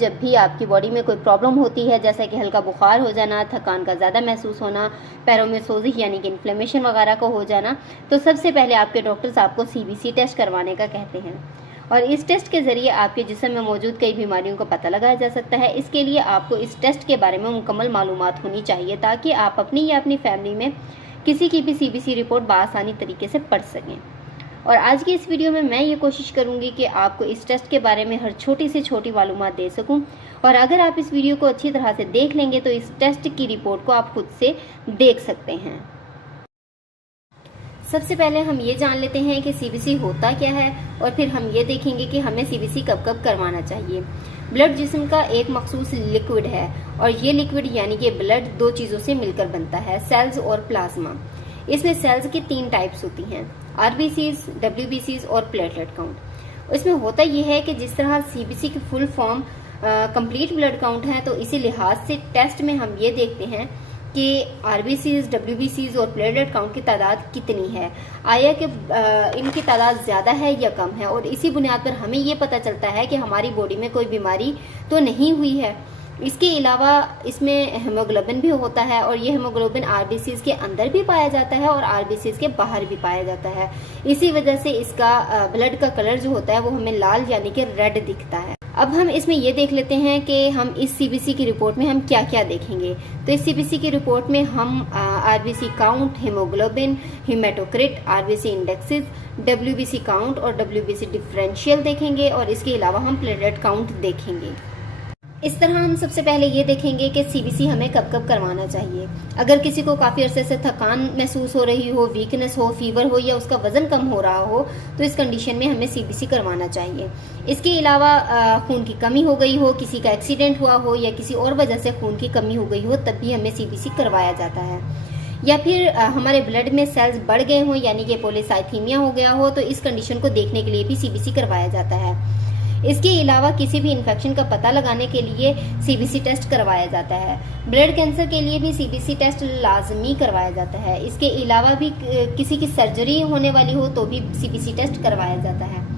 जब भी आपकी बॉडी में कोई प्रॉब्लम होती है, जैसे कि हल्का बुखार हो जाना, थकान का ज़्यादा महसूस होना, पैरों में सोजिश यानी कि इन्फ्लेमेशन वगैरह का हो जाना, तो सबसे पहले आपके डॉक्टर्स आपको CBC टेस्ट करवाने का कहते हैं। और इस टेस्ट के ज़रिए आपके जिस्म में मौजूद कई बीमारियों का पता लगाया जा सकता है। इसके लिए आपको इस टेस्ट के बारे में मुकम्मल मालूमात होनी चाहिए ताकि आप अपनी या अपनी फैमिली में किसी की भी CBC रिपोर्ट बआसानी तरीके से पढ़ सकें। और आज की इस वीडियो में मैं ये कोशिश करूंगी कि आपको इस टेस्ट के बारे में हर छोटी से छोटी मालूमात दे सकूं। और अगर आप इस वीडियो को अच्छी तरह से देख लेंगे तो इस टेस्ट की रिपोर्ट को आप खुद से देख सकते हैं। सबसे पहले हम ये जान लेते हैं कि CBC होता क्या है और फिर हम ये देखेंगे कि हमें CBC कब कब करवाना चाहिए। ब्लड जिस्म का एक मखसूस लिक्विड है और ये लिक्विड यानी कि ब्लड दो चीज़ों से मिलकर बनता है, सेल्स और प्लाज्मा। इसमें सेल्स की 3 टाइप्स होती हैं, RBCs, WBCs और प्लेटलेट काउंट। इसमें होता यह है कि जिस तरह CBC की full form complete blood count है, तो इसी लिहाज से टेस्ट में हम ये देखते हैं कि RBCs, WBCs और प्लेटलेट काउंट की तादाद कितनी है, आया कि इनकी तादाद ज़्यादा है या कम है। और इसी बुनियाद पर हमें ये पता चलता है कि हमारी बॉडी में कोई बीमारी तो नहीं हुई है। इसके अलावा इसमें हेमोग्लोबिन भी होता है और ये हेमोग्लोबिन RBCs के अंदर भी पाया जाता है और RBCs के बाहर भी पाया जाता है। इसी वजह से इसका ब्लड का कलर जो होता है वो हमें लाल यानी कि रेड दिखता है। अब हम इसमें ये देख लेते हैं कि हम इस CBC की रिपोर्ट में हम क्या क्या देखेंगे। तो इस CBC की रिपोर्ट में हम RBC count, haemoglobin, haematocrit, RBC indexes, WBC count और WBC डिफरेंशियल देखेंगे और इसके अलावा हम प्लेटलेट काउंट देखेंगे। इस तरह हम सबसे पहले ये देखेंगे कि CBC हमें कब कब करवाना चाहिए। अगर किसी को काफ़ी अरसे से थकान महसूस हो रही हो, वीकनेस हो, फीवर हो या उसका वज़न कम हो रहा हो, तो इस कंडीशन में हमें CBC करवाना चाहिए। इसके अलावा खून की कमी हो गई हो, किसी का एक्सीडेंट हुआ हो या किसी और वजह से खून की कमी हो गई हो, तब भी हमें CBC करवाया जाता है। या फिर हमारे ब्लड में सेल्स बढ़ गए हों यानी कि पॉलीसाइथीमिया हो गया हो, तो इस कंडीशन को देखने के लिए भी CBC करवाया जाता है। इसके अलावा किसी भी इन्फेक्शन का पता लगाने के लिए CBC टेस्ट करवाया जाता है। ब्लड कैंसर के लिए भी CBC टेस्ट लाजमी करवाया जाता है। इसके अलावा भी किसी की सर्जरी होने वाली हो तो भी CBC टेस्ट करवाया जाता है।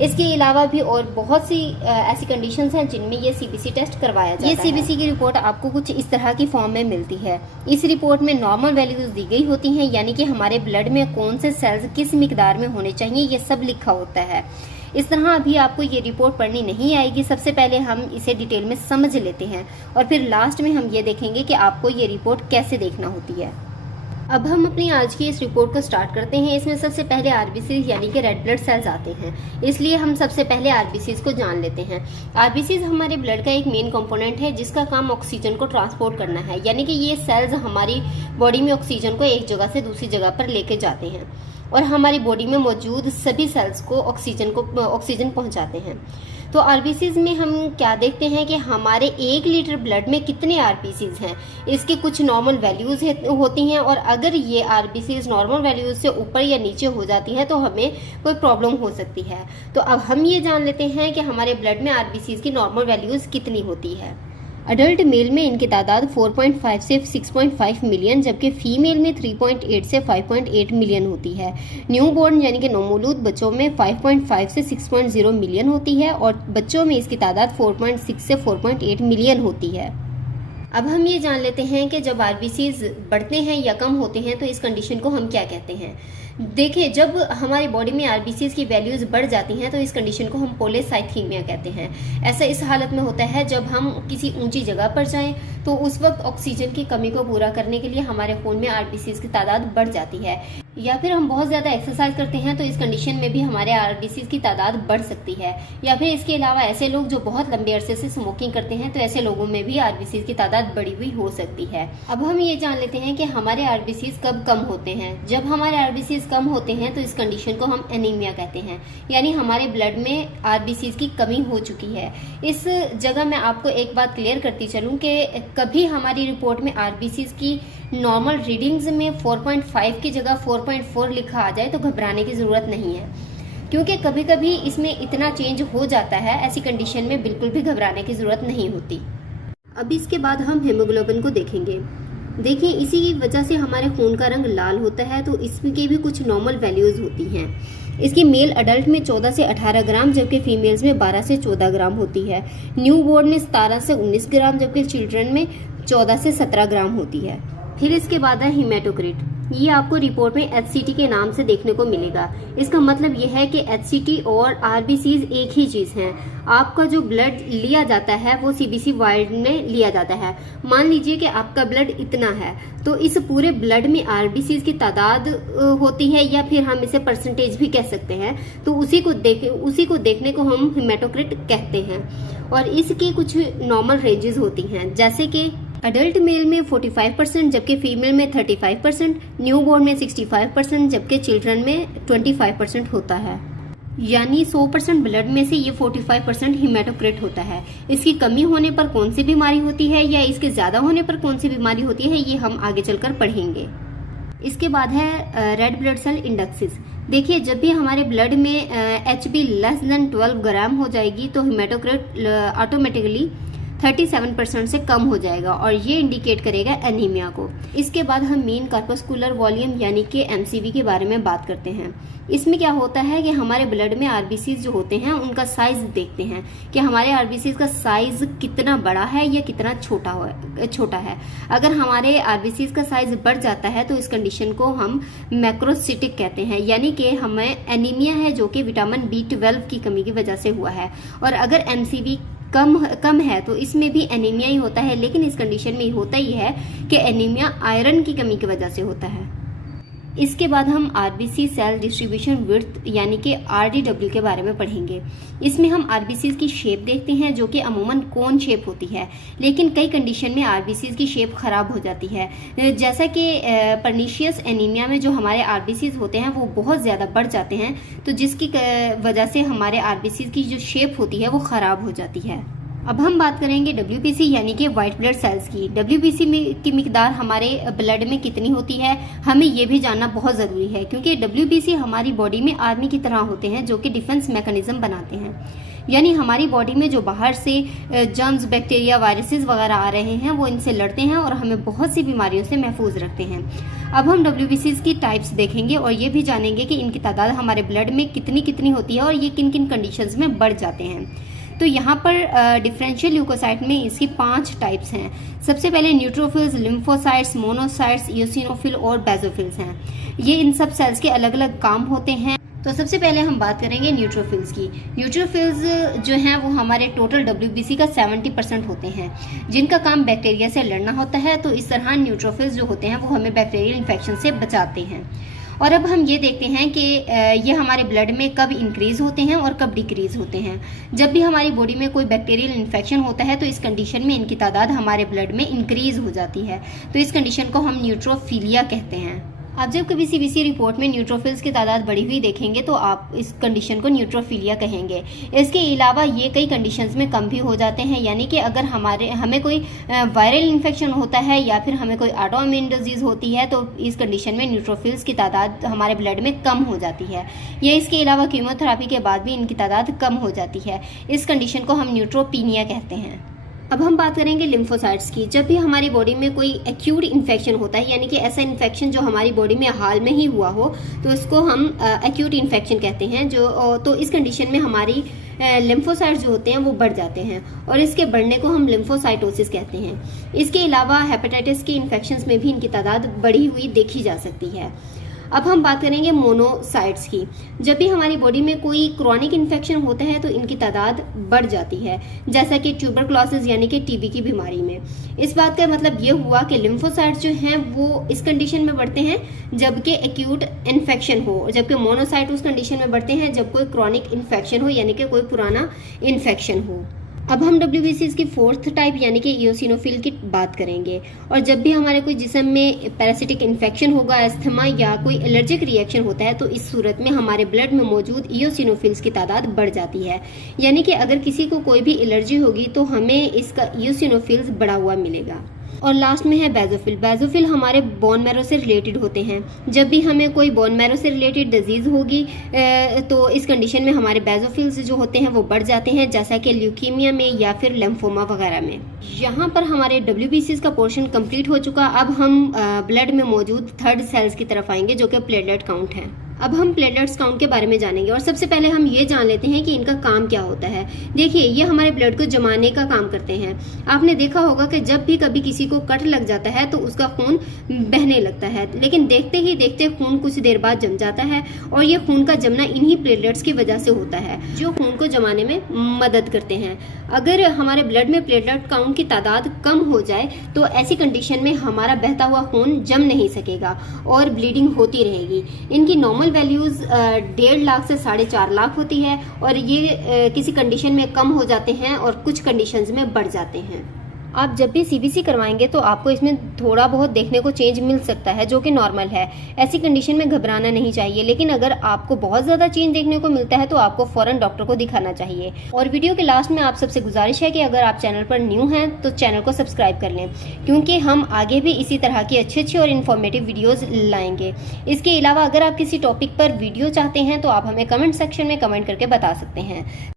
इसके अलावा भी और बहुत सी ऐसी कंडीशंस हैं जिनमें ये CBC टेस्ट करवाया जाता है। ये CBC की रिपोर्ट आपको कुछ इस तरह की फॉर्म में मिलती है। इस रिपोर्ट में नॉर्मल वैल्यूज दी गई होती हैं यानी कि हमारे ब्लड में कौन से सेल्स किस मिकदार में होने चाहिए, ये सब लिखा होता है। इस तरह अभी आपको ये रिपोर्ट पढ़नी नहीं आएगी। सबसे पहले हम इसे डिटेल में समझ लेते हैं और फिर लास्ट में हम ये देखेंगे कि आपको ये रिपोर्ट कैसे देखना होती है। अब हम अपनी आज की इस रिपोर्ट को स्टार्ट करते हैं। इसमें सबसे पहले RBCs यानी कि रेड ब्लड सेल्स आते हैं, इसलिए हम सबसे पहले RBCs को जान लेते हैं। RBCs हमारे ब्लड का एक मेन कंपोनेंट है जिसका काम ऑक्सीजन को ट्रांसपोर्ट करना है, यानी कि ये सेल्स हमारी बॉडी में ऑक्सीजन को एक जगह से दूसरी जगह पर लेके जाते हैं और हमारी बॉडी में मौजूद सभी सेल्स को ऑक्सीजन पहुंचाते हैं। तो RBCs में हम क्या देखते हैं कि हमारे 1 लीटर ब्लड में कितने RBCs हैं, इसकी कुछ नॉर्मल वैल्यूज होती हैं और अगर ये RBCs नॉर्मल वैल्यूज से ऊपर या नीचे हो जाती हैं तो हमें कोई प्रॉब्लम हो सकती है। तो अब हम ये जान लेते हैं कि हमारे ब्लड में RBCs की नॉर्मल वैल्यूज कितनी होती है। अडल्ट मेल में इनकी तादाद 4.5 से 6.5 मिलियन, जबकि फीमेल में 3.8 से 5.8 मिलियन होती है। न्यूबॉर्न यानी कि नवमौलूद बच्चों में 5.5 से 6.0 मिलियन होती है और बच्चों में इसकी तादाद 4.6 से 4.8 मिलियन होती है। अब हम ये जान लेते हैं कि जब RBCs बढ़ते हैं या कम होते हैं तो इस कंडीशन को हम क्या कहते हैं। देखिए, जब हमारी बॉडी में RBCs की वैल्यूज़ बढ़ जाती हैं तो इस कंडीशन को हम पॉलीसाइथीमिया कहते हैं। ऐसा इस हालत में होता है जब हम किसी ऊंची जगह पर जाएं तो उस वक्त ऑक्सीजन की कमी को पूरा करने के लिए हमारे खून में RBCs की तादाद बढ़ जाती है, या फिर हम बहुत ज़्यादा एक्सरसाइज करते हैं तो इस कंडीशन में भी हमारे RBCs की तादाद बढ़ सकती है। या फिर इसके अलावा ऐसे लोग जो बहुत लंबे अरसे से स्मोकिंग करते हैं तो ऐसे लोगों में भी RBCs की तादाद बढ़ी हुई हो सकती है। अब हम ये जान लेते हैं कि हमारे RBCs कब कम होते हैं। जब हमारे RBCs कम होते हैं तो इस कंडीशन को हम एनीमिया कहते हैं, यानी हमारे ब्लड में RBCs की कमी हो चुकी है। इस जगह मैं आपको एक बात क्लियर करती चलूं कि कभी हमारी रिपोर्ट में RBCs की नॉर्मल रीडिंग्स में 4.5 की जगह 4.4 लिखा आ जाए तो घबराने की ज़रूरत नहीं है, क्योंकि कभी कभी इसमें इतना चेंज हो जाता है। ऐसी कंडीशन में बिल्कुल भी घबराने की ज़रूरत नहीं होती। अब इसके बाद हम हेमोग्लोबिन को देखेंगे। देखिए, इसी की वजह से हमारे खून का रंग लाल होता है, तो इसकी भी कुछ नॉर्मल वैल्यूज़ होती हैं। इसकी मेल अडल्ट में 14 से 18 ग्राम जबकि फीमेल्स में 12 से 14 ग्राम होती है। न्यू बोर्न में 17 से 19 ग्राम जबकि चिल्ड्रन में 14 से 17 ग्राम होती है। फिर इसके बाद है हीमेटोक्रिट। ये आपको रिपोर्ट में HCT के नाम से देखने को मिलेगा। इसका मतलब ये है कि HCT और RBCs एक ही चीज हैं। आपका जो ब्लड लिया जाता है वो CBC वाइल्ड में लिया जाता है। मान लीजिए कि आपका ब्लड इतना है, तो इस पूरे ब्लड में RBCs की तादाद होती है, या फिर हम इसे परसेंटेज भी कह सकते हैं। तो उसी को देखने को हम हीमेटोक्रिट कहते हैं। और इसकी कुछ नॉर्मल रेंजेस होती हैं, जैसे कि अडल्ट मेल में 45% जबकि फीमेल में 35%, न्यू बोर्न में 65% जबकि चिल्ड्रन में 25% होता है। यानी 100% ब्लड में से ये 45% हीमेटोक्रिट होता है। इसकी कमी होने पर कौन सी बीमारी होती है या इसके ज्यादा होने पर कौन सी बीमारी होती है, ये हम आगे चलकर पढ़ेंगे। इसके बाद है रेड ब्लड सेल इंडेक्सिस। देखिए, जब भी हमारे ब्लड में HB लेस देन 12 ग्राम हो जाएगी तो हीमेटोक्रिट ऑटोमेटिकली 37% से कम हो जाएगा और ये इंडिकेट करेगा एनीमिया को। इसके बाद हम मीन कार्पस्कुलर वॉल्यूम यानी कि MCV के बारे में बात करते हैं। इसमें क्या होता है कि हमारे ब्लड में RBCs जो होते हैं उनका साइज देखते हैं कि हमारे RBCs का साइज कितना बड़ा है या कितना छोटा है। अगर हमारे RBCs का साइज बढ़ जाता है तो इस कंडीशन को हम मैक्रोसिटिक कहते हैं, यानी कि हमें एनीमिया है जो कि विटामिन B12 की कमी की वजह से हुआ है। और अगर MCV कम है तो इसमें भी एनीमिया ही होता है, लेकिन इस कंडीशन में होता ही है कि एनीमिया आयरन की कमी की वजह से होता है। इसके बाद हम RBC सेल डिस्ट्रीब्यूशन विड्थ यानी कि RDW के बारे में पढ़ेंगे। इसमें हम RBCs की शेप देखते हैं जो कि अमूमन कोन शेप होती है, लेकिन कई कंडीशन में RBCs की शेप खराब हो जाती है। जैसा कि पर्नीशियस एनीमिया में जो हमारे RBCs होते हैं वो बहुत ज़्यादा बढ़ जाते हैं, तो जिसकी वजह से हमारे RBCs की जो शेप होती है वो खराब हो जाती है। अब हम बात करेंगे WBC यानी कि व्हाइट ब्लड सेल्स की। WBC की मिकदार हमारे ब्लड में कितनी होती है, हमें ये भी जानना बहुत ज़रूरी है, क्योंकि WBC हमारी बॉडी में आर्मी की तरह होते हैं जो कि डिफेंस मैकेनिज्म बनाते हैं। यानी हमारी बॉडी में जो बाहर से जर्म्स, बैक्टीरिया, वायरसेस वगैरह आ रहे हैं वो इनसे लड़ते हैं और हमें बहुत सी बीमारियों से महफूज रखते हैं। अब हम WBCs की टाइप्स देखेंगे और ये भी जानेंगे कि इनकी तादाद हमारे ब्लड में कितनी होती है और ये किन किन कंडीशंस में बढ़ जाते हैं। तो यहाँ पर डिफरेंशियल ल्यूकोसाइट में इसकी 5 टाइप्स हैं। सबसे पहले न्यूट्रोफिल्स, लिम्फोसाइट्स, मोनोसाइट्स, इओसिनोफिल और बेसोफिल्स हैं। ये इन सब सेल्स के अलग अलग काम होते हैं। तो सबसे पहले हम बात करेंगे न्यूट्रोफिल्स की। न्यूट्रोफिल्स जो हैं वो हमारे टोटल WBC का 70% होते हैं, जिनका काम बैक्टीरिया से लड़ना होता है। तो इस तरह न्यूट्रोफिल्स जो होते हैं वो हमें बैक्टीरियल इन्फेक्शन से बचाते हैं। और अब हम ये देखते हैं कि ये हमारे ब्लड में कब इंक्रीज होते हैं और कब डिक्रीज होते हैं। जब भी हमारी बॉडी में कोई बैक्टीरियल इन्फेक्शन होता है तो इस कंडीशन में इनकी तादाद हमारे ब्लड में इंक्रीज हो जाती है। तो इस कंडीशन को हम न्यूट्रोफिलिया कहते हैं। आप जब कभी CBC रिपोर्ट में न्यूट्रोफिल्स की तादाद बढ़ी हुई देखेंगे तो आप इस कंडीशन को न्यूट्रोफिलिया कहेंगे। इसके अलावा ये कई कंडीशंस में कम भी हो जाते हैं, यानी कि अगर हमें कोई वायरल इन्फेक्शन होता है या फिर हमें कोई ऑटोइम्यून डिजीज होती है तो इस कंडीशन में न्यूट्रोफिल्स की तादाद हमारे ब्लड में कम हो जाती है। या इसके अलावा कीमोथेरेपी के बाद भी इनकी तादाद कम हो जाती है। इस कंडीशन को हम न्यूट्रोपीनिया कहते हैं। अब हम बात करेंगे लिम्फोसाइट्स की। जब भी हमारी बॉडी में कोई एक्यूट इन्फेक्शन होता है, यानी कि ऐसा इन्फेक्शन जो हमारी बॉडी में हाल में ही हुआ हो, तो इसको हम एक्यूट इन्फेक्शन कहते हैं। तो इस कंडीशन में हमारी लिम्फोसाइट्स जो होते हैं वो बढ़ जाते हैं और इसके बढ़ने को हम लिम्फोसाइटोसिस कहते हैं। इसके अलावा हेपेटाइटिस के इन्फेक्शंस में भी इनकी तादाद बढ़ी हुई देखी जा सकती है। अब हम बात करेंगे मोनोसाइट्स की। जब भी हमारी बॉडी में कोई क्रॉनिक इन्फेक्शन होता है तो इनकी तादाद बढ़ जाती है, जैसा कि ट्यूबरक्लोसिस यानी कि TB की बीमारी में। इस बात का मतलब ये हुआ कि लिम्फोसाइट्स जो हैं वो इस कंडीशन में बढ़ते हैं जबकि एक्यूट इन्फेक्शन हो, जबकि मोनोसाइट उस कंडीशन में बढ़ते हैं जब कोई क्रॉनिक इन्फेक्शन हो, यानी कि कोई पुराना इन्फेक्शन हो। अब हम WBCs की 4th टाइप यानी कि इओसिनोफिल की बात करेंगे। और जब भी हमारे कोई जिस्म में पैरासिटिक इन्फेक्शन होगा, अस्थमा या कोई एलर्जिक रिएक्शन होता है तो इस सूरत में हमारे ब्लड में मौजूद इओसिनोफिल्स की तादाद बढ़ जाती है। यानी कि अगर किसी को कोई भी एलर्जी होगी तो हमें इसका इओसिनोफिल्स बढ़ा हुआ मिलेगा। और लास्ट में है बेसोफिल। बेसोफिल हमारे बोन मैरो से रिलेटेड होते हैं। जब भी हमें कोई बोन मैरो से रिलेटेड डिजीज होगी तो इस कंडीशन में हमारे बेसोफिल्स जो होते हैं वो बढ़ जाते हैं, जैसा कि ल्यूकीमिया में या फिर लिम्फोमा वगैरह में। यहाँ पर हमारे WBCs का पोर्शन कंप्लीट हो चुका। अब हम ब्लड में मौजूद 3rd सेल्स की तरफ आएंगे जो कि प्लेटलेट काउंट है। अब हम प्लेटलेट्स काउंट के बारे में जानेंगे और सबसे पहले हम ये जान लेते हैं कि इनका काम क्या होता है। देखिए, ये हमारे ब्लड को जमाने का काम करते हैं। आपने देखा होगा कि जब भी कभी किसी को कट लग जाता है तो उसका खून बहने लगता है, लेकिन देखते ही देखते खून कुछ देर बाद जम जाता है और ये खून का जमना इन्हीं प्लेटलेट्स की वजह से होता है, जो खून को जमाने में मदद करते हैं। अगर हमारे ब्लड में प्लेटलेट काउंट की तादाद कम हो जाए तो ऐसी कंडीशन में हमारा बहता हुआ खून जम नहीं सकेगा और ब्लीडिंग होती रहेगी। इनकी नॉर्मल वैल्यूज 1.5 लाख से 4.5 लाख होती है और ये किसी कंडीशन में कम हो जाते हैं और कुछ कंडीशंस में बढ़ जाते हैं। आप जब भी सीबीसी करवाएंगे तो आपको इसमें थोड़ा बहुत देखने को चेंज मिल सकता है, जो कि नॉर्मल है। ऐसी कंडीशन में घबराना नहीं चाहिए, लेकिन अगर आपको बहुत ज़्यादा चेंज देखने को मिलता है तो आपको फ़ौरन डॉक्टर को दिखाना चाहिए। और वीडियो के लास्ट में आप सबसे गुजारिश है कि अगर आप चैनल पर न्यू हैं तो चैनल को सब्सक्राइब कर लें, क्योंकि हम आगे भी इसी तरह की अच्छी और इन्फॉर्मेटिव वीडियोज़ लाएंगे। इसके अलावा अगर आप किसी टॉपिक पर वीडियो चाहते हैं तो आप हमें कमेंट सेक्शन में कमेंट करके बता सकते हैं।